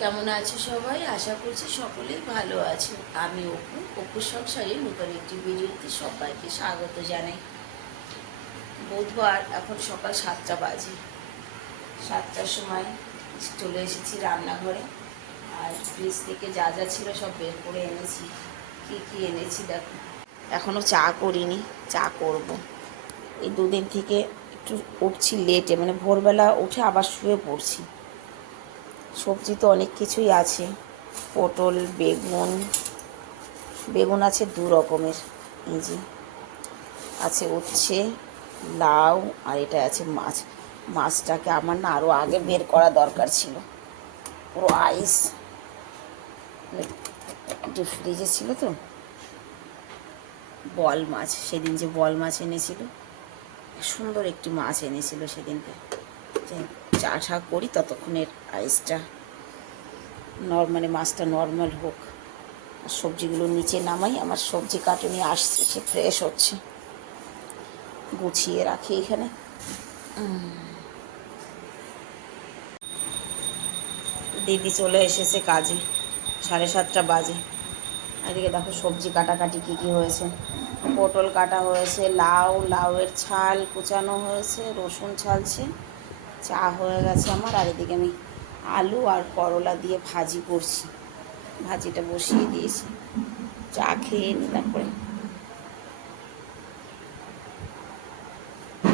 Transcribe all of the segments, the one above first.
কেমন আছো সবাই? আশা করছি সকলেই ভালো আছো। আমি অপুর সংসারে নতুন একটি ভিডিওতে সবাইকে স্বাগত জানাই। বুধবার এখন সকাল 7টা বাজে। 7টার সময় চলে এসেছি রান্নাঘরে। আর ফ্রিজ থেকে যা যা ছিল সব বের করে এনেছি। কি এনেছি দেখো। এখনও চা করিনি, চা করব। এই দুদিন থেকে একটু উঠছি লেটে, মানে ভোরবেলা উঠে আবার শুয়ে পড়ছি। সবজি তো অনেক কিছুই আছে, পটল, বেগুন আছে 2 রকমের, এই যে আছে উচ্ছে, লাউ, আর এটা আছে মাছটাকে আমার না আরও আগে বের করা দরকার ছিল। পুরো আইস একটু ফ্রিজে ছিল তো। বল মাছ, সেদিন যে বল মাছ এনেছিল, সুন্দর একটি মাছ এনেছিল সেদিনকে। চা করি ততক্ষণের আইসটা নর্মালি, মাছটা নর্মাল হোক। আর সবজিগুলো নিচে নামাই, আমার সবজি কাটুনি আসছে, সে ফ্রেশ হচ্ছে, গুছিয়ে রাখি এখানে। দিদি চলে এসেছে কাজে, 7:30 বাজে। এদিকে দেখো সবজি কাটাকাটি কী হয়েছে। পটল কাটা হয়েছে, লাউয়ের ছাল কুচানো হয়েছে, রসুন ছালছে, চা হয়ে গেছে আমার। আর এদিকে আমি আলু আর করলা দিয়ে ভাজি করছি, ভাজিটা বসিয়ে দিয়েছি। চা খেয়ে নি, তারপরে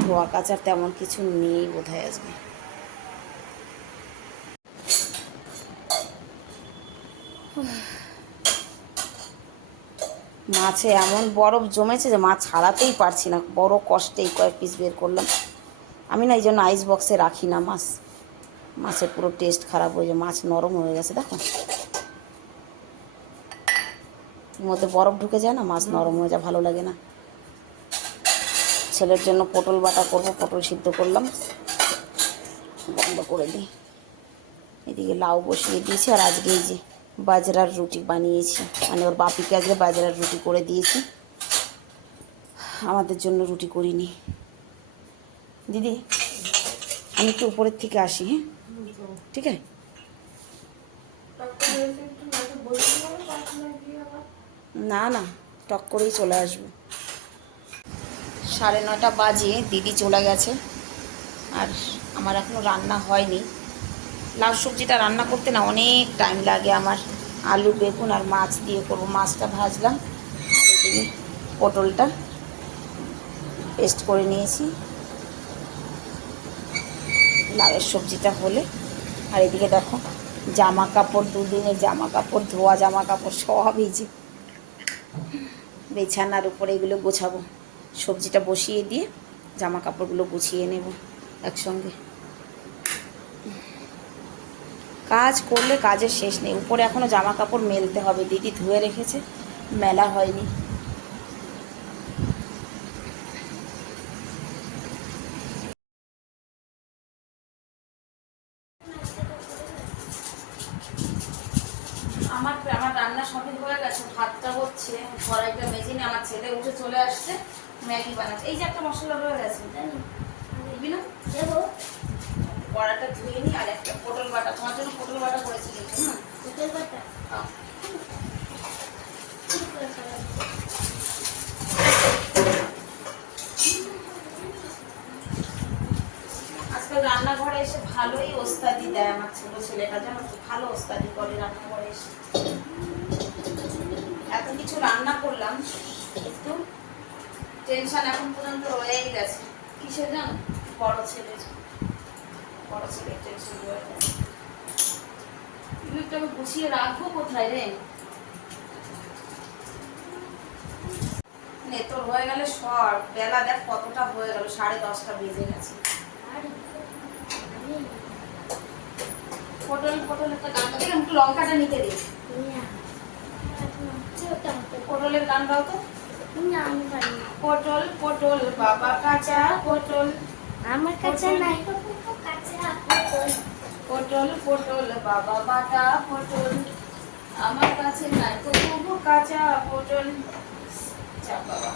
ধোয়া কাচার তেমন কিছু নেই বোধহয় আজকে। মাছে এমন বরফ জমেছে যে মাছ ছাড়াতেই পারছি না, বড় কষ্টেই কয়েক পিস বের করলাম। আমি না এই জন্য আইস বক্সে রাখি না মাছ, মাছের পুরো টেস্ট খারাপ হয়ে যায়, মাছ নরম হয়ে গেছে দেখো, মধ্যে বরফ ঢুকে যায় না, মাছ নরম হয়ে যায়, ভালো লাগে না। ছেলের জন্য পটল বাটা করব, পটল সিদ্ধ করলাম, বন্ধ করে দিই। এদিকে লাউ বসিয়ে দিয়েছি। আর আজকে এই যে বাজরার রুটি বানিয়েছি, মানে ওর বাপিকে আজকে বাজরার রুটি করে দিয়েছি, আমাদের জন্য রুটি করিনি। দিদি আমি একটু উপরের থেকে আসি, হ্যাঁ ঠিক আছে। না না, টক করেই চলে আসবো। 9:30 বাজে, দিদি চলে গেছে। আর আমার এখনও রান্না হয়নি। লাউ সবজিটা রান্না করতে না অনেক টাইম লাগে আমার। আলু বেগুন আর মাছ দিয়ে করবো, মাছটা ভাজলাম, আর এদিকে পটলটা পেস্ট করে নিয়েছি। লাউয়ের সবজিটা হলে, আর এদিকে দেখো জামা কাপড়, 2 দিনের জামা কাপড়, ধোয়া জামা কাপড় সব এই যে বিছানার উপরে এগুলো গোছাবো। সবজিটা বসিয়ে দিয়ে জামা কাপড়গুলো গুছিয়ে নেব একসঙ্গে। কাজ করলে কাজের শেষ নেই। উপরে এখনও জামা কাপড় মেলতে হবে, দিদি ধুয়ে রেখেছে, মেলা হয়নি। আমার রান্না সবই হয়ে গেছে, ভাতটা হচ্ছে, কড়াইটা মেজে নিয়ে আমার ছেলে উঠে চলে আসছে, ম্যাগি বানাচ্ছে। এই যে একটা মশলা রয়ে গেছে, দিবি না? দেবো। কড়াটা ধুয়ে নিই। আর একটা পটল বাটা, তোমার জন্য পটল বাটা করেছি কিন্তু। পটল বাটা আজকাল রান্নাঘরে এসে ভালোই ওস্তাদি দেয় আমার ছোট ছেলেটা, জানো তো, ভালো ওস্তাদি করে রান্নাঘরে এসে। এত কিছু রান্না করলাম, একটু টেনশন এখন পর্যন্ত রয়েই গেছে। কিসে জানো? বড় ছেলের টেনশন রয়ে গেছে। আমি গুছিয়ে রাখবো কোথায় রে? নে তোর হয়ে গেলে সর, বেলা দেখ কতটা হয়ে গেল, 10:30 বেজে গেছে। পটল একটা গান দেখ, একটু লঙ্কাটা নিতে দে। পটলের গান গাও তো। পটল পটল বাবা কাঁচা পটল, আমার কাছে নাই পটল পটল বাবা বাটা পটল, আমার কাছে নাই তো তবু কাঁচা পটল। বাবা,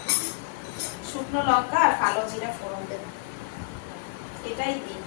শুকনো লঙ্কা আর কালো জিরা ফোড়ন দেব, এটাই দিই।